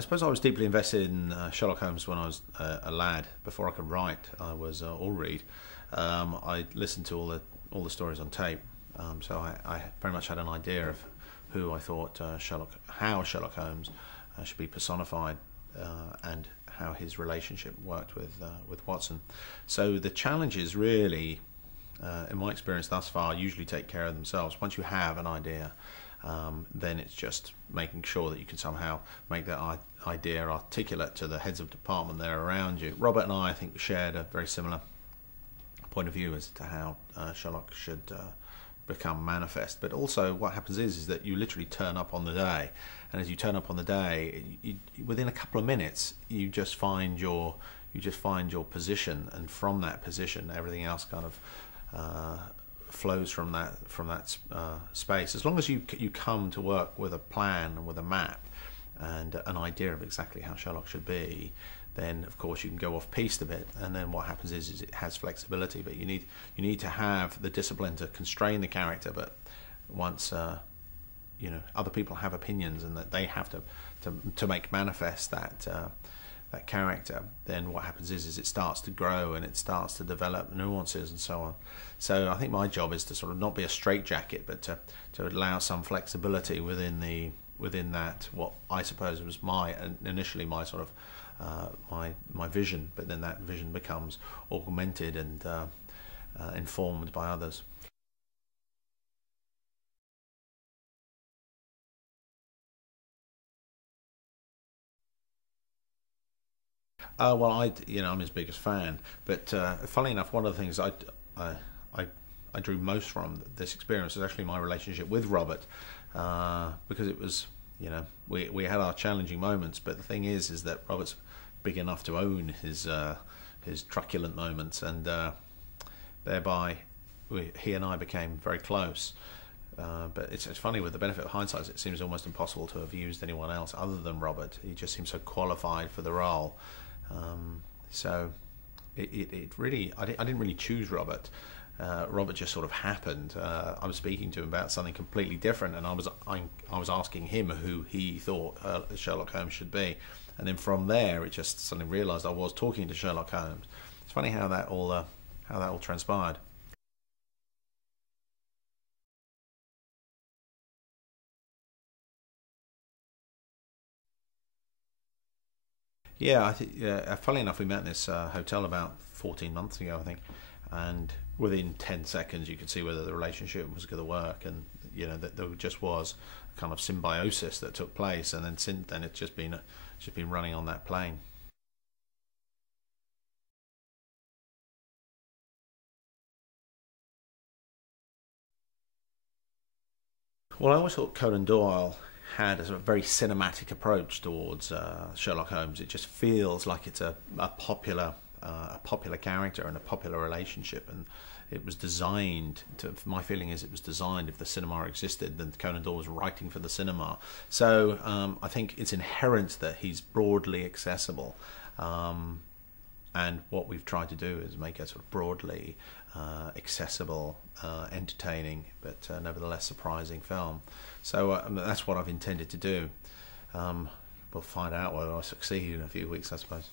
I suppose I was deeply invested in Sherlock Holmes when I was a lad. Before I could write, I was or read. I listened to all the stories on tape, so I very much had an idea of who I thought how Sherlock Holmes should be personified, and how his relationship worked with Watson. So the challenges really, in my experience thus far, usually take care of themselves. Once you have an idea, then it's just making sure that you can somehow make that idea articulate to the heads of department there around you. Robert and I think, shared a very similar point of view as to how Sherlock should become manifest. But also what happens is that you literally turn up on the day, and as you turn up on the day, within a couple of minutes you just find your position, and from that position everything else kind of flows from that space. As long as you come to work with a plan and with a map and an idea of exactly how Sherlock should be, then of course you can go off piste a bit, and then what happens is it has flexibility. But you need to have the discipline to constrain the character. But once other people have opinions and that they have to make manifest that character, then what happens is it starts to grow and it starts to develop nuances and so on. So I think my job is to sort of not be a straitjacket, but to allow some flexibility within that, what I suppose was initially my sort of my vision, but then that vision becomes augmented and informed by others. Well, I'm his biggest fan, but funnily enough, one of the things I, I drew most from this experience is actually my relationship with Robert, because it was, we had our challenging moments, but the thing is that Robert's big enough to own his truculent moments, and thereby he and I became very close. But it's funny, with the benefit of hindsight, it seems almost impossible to have used anyone else other than Robert. He just seemed so qualified for the role. So it really, I didn't really choose Robert. Robert just sort of happened. I was speaking to him about something completely different, and I was asking him who he thought Sherlock Holmes should be, and then from there it just suddenly realised I was talking to Sherlock Holmes. It's funny how that all transpired. Yeah, I think. Yeah, funnily enough, we met in this hotel about 14 months ago, I think, and within 10 seconds you could see whether the relationship was going to work, and that there just was a kind of symbiosis that took place, and then since then it's just been running on that plane. Well, I always thought Conan Doyle had a sort of very cinematic approach towards Sherlock Holmes. It just feels like it's a popular character and a popular relationship, and it was designed to. My feeling is it was designed. If the cinema existed, then Conan Doyle was writing for the cinema. So I think it's inherent that he's broadly accessible. And what we've tried to do is make a sort of broadly accessible, entertaining, but nevertheless surprising film. So that's what I've intended to do. We'll find out whether I succeed in a few weeks, I suppose.